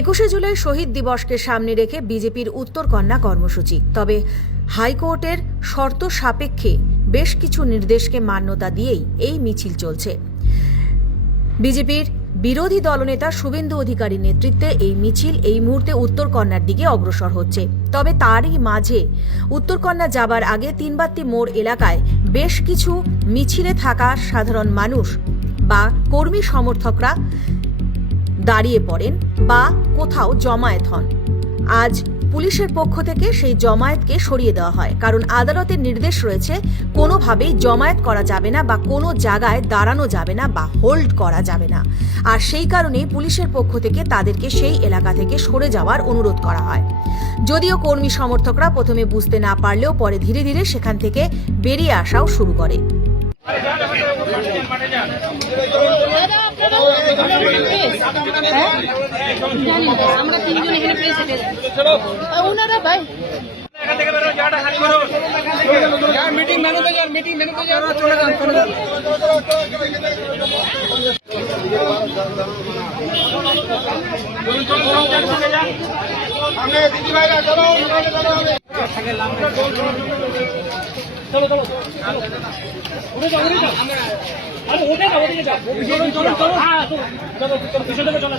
একুশে জুলাই শহীদ দিবসকে সামনে রেখে বিজেপির উত্তরকন্যা কর্মসূচি। তবে হাইকোর্টের শর্ত সাপেক্ষে বেশ কিছু নির্দেশকে মান্যতা দিয়েই এই মিছিল চলছে। বিজেপির বিরোধী দলনেতা শুভেন্দু অধিকারীর নেতৃত্বে এই মিছিল এই মুহূর্তে উত্তরকন্যার দিকে অগ্রসর হচ্ছে। তবে তারই মাঝে উত্তরকন্যা যাবার আগে তিনবাত্তি মোড় এলাকায় বেশ কিছু মিছিলে থাকা সাধারণ মানুষ বা কর্মী সমর্থকরা দাঁড়িয়ে পড়েন বা কোথাও জমায়েত হন। আজ পুলিশের পক্ষ থেকে সেই জমায়েতকে সরিয়ে দেওয়া হয়, কারণ আদালতের নির্দেশ রয়েছে কোনোভাবেই জমায়েত করা যাবে না বা কোনো জায়গায় দাঁড়ানো যাবে না বা হোল্ড করা যাবে না। আর সেই কারণেই পুলিশের পক্ষ থেকে তাদেরকে সেই এলাকা থেকে সরে যাওয়ার অনুরোধ করা হয়। যদিও কর্মী সমর্থকরা প্রথমে বুঝতে না পারলেও পরে ধীরে ধীরে সেখান থেকে বেরিয়ে আসাও শুরু করে। আমরা তিনজন এখানে ওনারা ভাই মিটিং যান মিটিং মেনুতে যান চলে যান চলে যান চলো চলো উঠে যাও উঠে যাও। আরে, উঠে যাও ওদিকে যাও। চলো চলো চলো হ্যাঁ চলো চলো চলো পিছন থেকে চলে